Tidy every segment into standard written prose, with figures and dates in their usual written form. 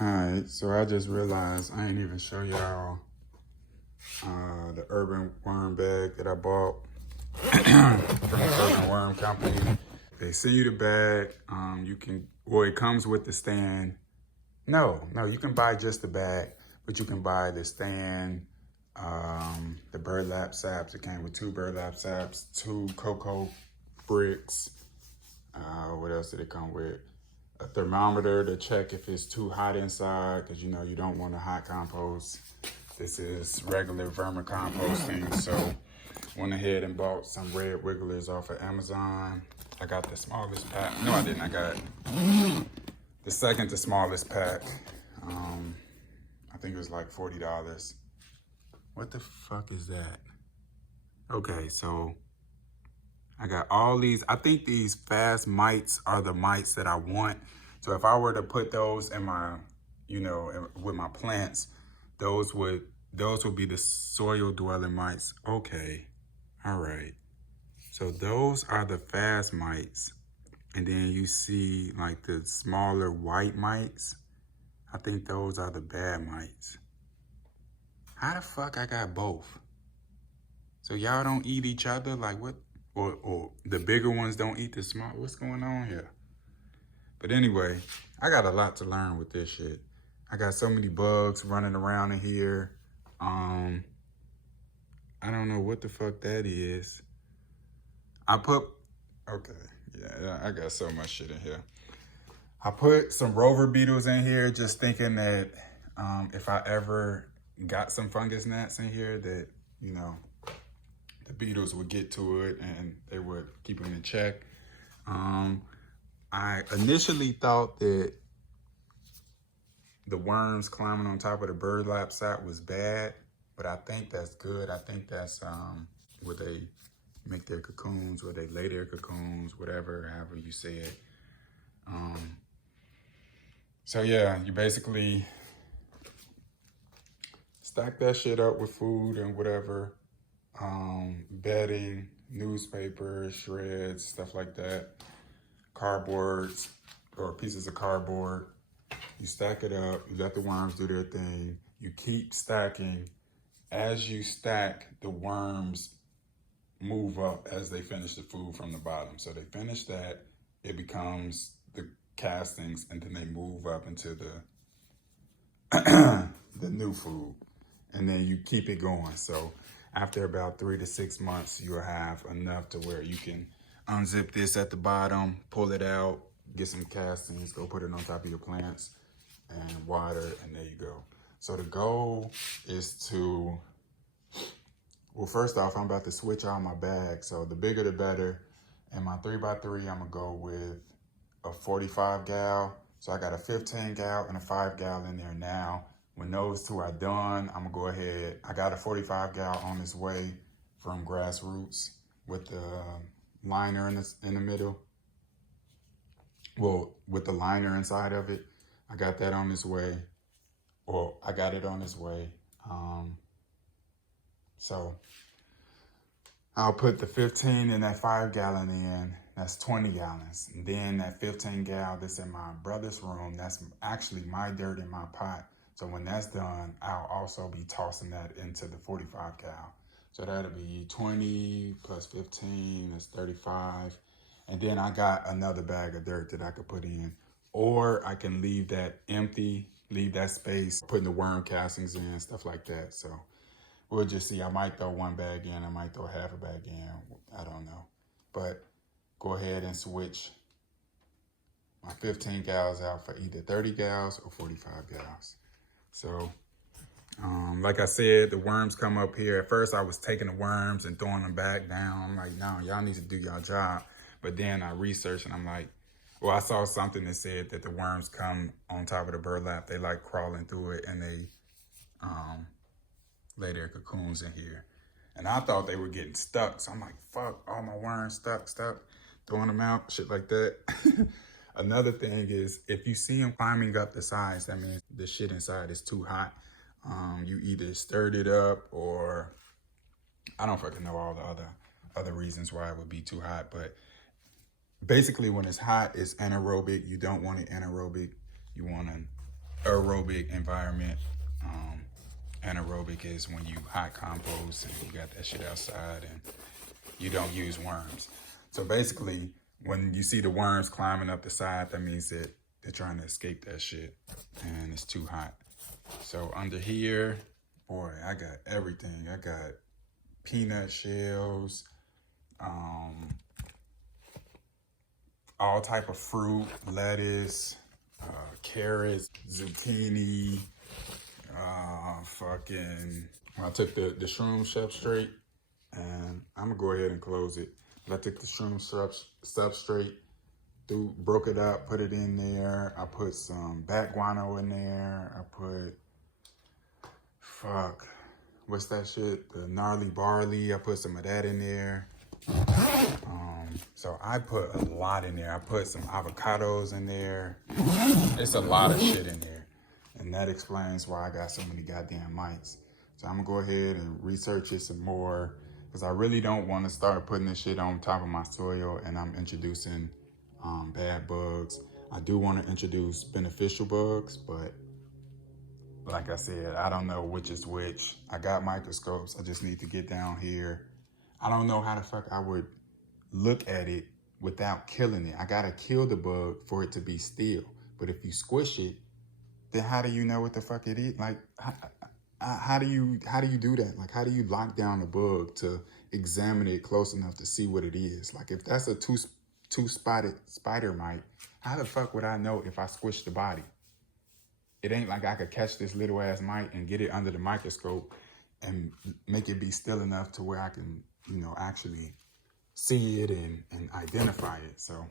Alright, so I just realized I ain't even show y'all the urban worm bag that I bought from the Urban Worm Company. They send you the bag. It comes with the stand. No, you can buy just the bag, but you can buy the stand, the burlap saps. It came with 2 burlap saps, 2 cocoa bricks. What else did it come with? A thermometer to check if it's too hot inside, because you know you don't want a hot compost. This is regular vermicomposting, so went ahead and bought some red wigglers off of Amazon. I got the smallest pack. No, I didn't. I got the second to smallest pack. I think it was like $40. What the fuck is that? Okay, so I got all these. I think these fast mites are the mites that I want. So if I were to put those in my, with my plants, those would be the soil dwelling mites. Okay, all right. So those are the fast mites. And then you see like the smaller white mites. I think those are the bad mites. How the fuck I got both? So y'all don't eat each other? Like what? Or the bigger ones don't eat the small? What's going on here? But anyway, I got a lot to learn with this shit. I got so many bugs running around in here. I don't know what the fuck that is. I got so much shit in here. I put some rover beetles in here just thinking that if I ever got some fungus gnats in here that, the beetles would get to it and they would keep them in check. I initially thought that the worms climbing on top of the burlap sack was bad, but I think that's good. I think that's where they make their cocoons, where they lay their cocoons, whatever, however you say it. So yeah, you basically stack that shit up with food and whatever, bedding, newspapers, shreds, stuff like that, cardboards or pieces of cardboard. You stack it up, you let the worms do their thing. You keep stacking. As you stack, the worms move up as they finish the food from the bottom. So they finish that, it becomes the castings, and then they move up into the the new food. And then you keep it going. So after about 3 to 6 months, you'll have enough to where you can unzip this at the bottom, pull it out, get some castings, go put it on top of your plants and water, and there you go. So the goal is to, well, first off, I'm about to switch out my bag. So the bigger the better. And my 3x3, I'm gonna go with a 45 gal. So I got a 15 gal and a 5 gal in there now. When those two are done, I'm gonna go ahead. I got a 45 gal on its way from Grassroots with the liner in the middle. Well, with the liner inside of it. I got that on its way, or I got it on its way. So I'll put the 15 and that 5 gallon in. That's 20 gallons. And then that 15 gal that's in my brother's room, that's actually my dirt in my pot. So when that's done, I'll also be tossing that into the 45 gal. So that'll be 20 plus 15, that's 35. And then I got another bag of dirt that I could put in. Or I can leave that empty, leave that space, putting the worm castings in, stuff like that. So we'll just see. I might throw 1 bag in, I might throw half a bag in, I don't know. But go ahead and switch my 15 gals out for either 30 gals or 45 gals. So, like I said, the worms come up here. At first, I was taking the worms and throwing them back down. I'm like, no, y'all need to do your job. But then I researched and I'm like, well, I saw something that said that the worms come on top of the burlap. They like crawling through it and they lay their cocoons in here. And I thought they were getting stuck. So I'm like, fuck, all my worms stuck, throwing them out, shit like that. Another thing is, if you see them climbing up the sides, that means the shit inside is too hot. You either stirred it up or I don't fucking know all the other reasons why it would be too hot. But basically when it's hot, it's anaerobic. You don't want it anaerobic. You want to aerobic environment. Anaerobic is when you hot compost and you got that shit outside and you don't use worms. So basically, when you see the worms climbing up the side, that means that they're trying to escape that shit and it's too hot. So under here, boy, I got everything. I got peanut shells, all type of fruit, lettuce, carrots, zucchini, I took the shroom substrate and I'm gonna go ahead and close it. I took the shroom substrate, broke it up, put it in there. I put some bat guano in there. I put, what's that shit? The gnarly barley. I put some of that in there. So I put a lot in there. I put some avocados in there. It's a lot of shit in there. And that explains why I got so many goddamn mites. So I'm gonna go ahead and research it some more because I really don't want to start putting this shit on top of my soil and I'm introducing bad bugs. I do want to introduce beneficial bugs, but like I said, I don't know which is which. I got microscopes. I just need to get down here. I don't know how the fuck I would look at it without killing it. I gotta kill the bug for it to be still. But if you squish it, then how do you know what the fuck it is? Like, how do you do that? Like, how do you lock down the bug to examine it close enough to see what it is? Like, if that's a two-spotted spider mite, how the fuck would I know if I squish the body? It ain't like I could catch this little ass mite and get it under the microscope and make it be still enough to where I can, actually see it and identify it. So,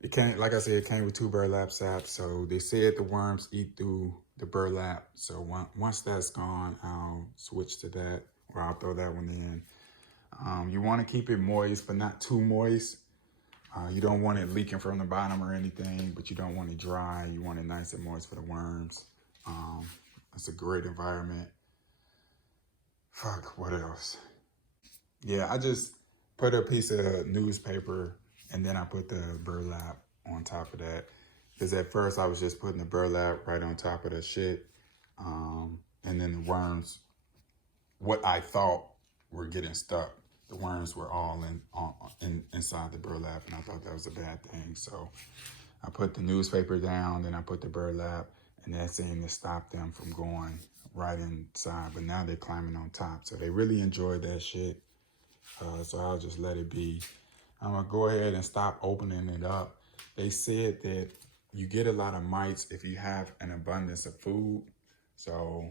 it came, like I said, it came with 2 burlap sacks. So they said the worms eat through the burlap. So once that's gone, I'll switch to that, or I'll throw that one in. You want to keep it moist, but not too moist. You don't want it leaking from the bottom or anything, but you don't want it dry. You want it nice and moist for the worms. It's a great environment. What else? Yeah, I just put a piece of newspaper and then I put the burlap on top of that. Because at first I was just putting the burlap right on top of the shit. And then the worms, what I thought were getting stuck, the worms were all inside the burlap, and I thought that was a bad thing. So I put the newspaper down, then I put the burlap, and that seemed to stop them from going right inside. But now they're climbing on top. So they really enjoyed that shit. So I'll just let it be. I'm gonna go ahead and stop opening it up. They said that you get a lot of mites if you have an abundance of food. So,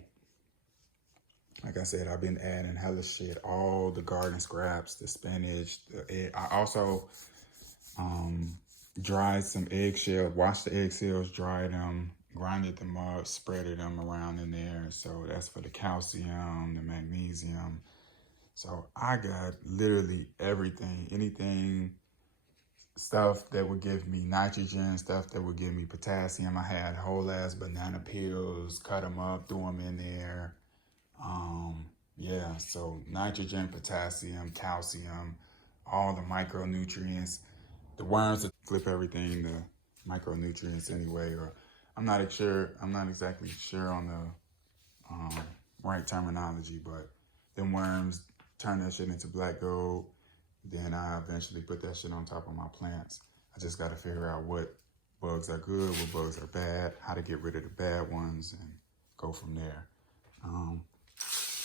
like I said, I've been adding hella shit, all the garden scraps, the spinach, the egg. I also dried some eggshells, washed the eggshells, dried them, grinded them up, spreaded them around in there. So that's for the calcium, the magnesium. So I got literally everything, stuff that would give me nitrogen, stuff that would give me potassium. I had whole ass banana peels, cut them up, threw them in there. Yeah, so nitrogen, potassium, calcium, all the micronutrients. The worms that flip everything to micronutrients anyway, or I'm not exactly sure on the right terminology, but them worms turn that shit into black gold. Then I eventually put that shit on top of my plants. I just got to figure out what bugs are good, what bugs are bad, how to get rid of the bad ones, and go from there.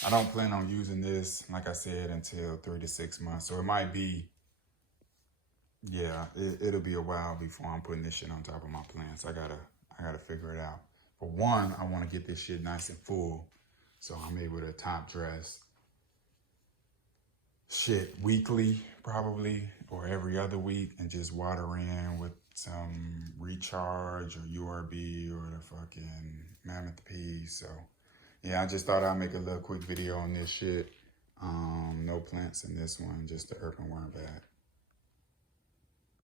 I don't plan on using this, like I said, until 3 to 6 months. So it might be, it'll be a while before I'm putting this shit on top of my plants. I gotta figure it out. For one, I want to get this shit nice and full, so I'm able to top dress shit weekly, probably, or every other week, and just water in with some recharge or URB or the fucking Mammoth P. So yeah, I just thought I'd make a little quick video on this shit. No plants in this one, just the urban worm bag.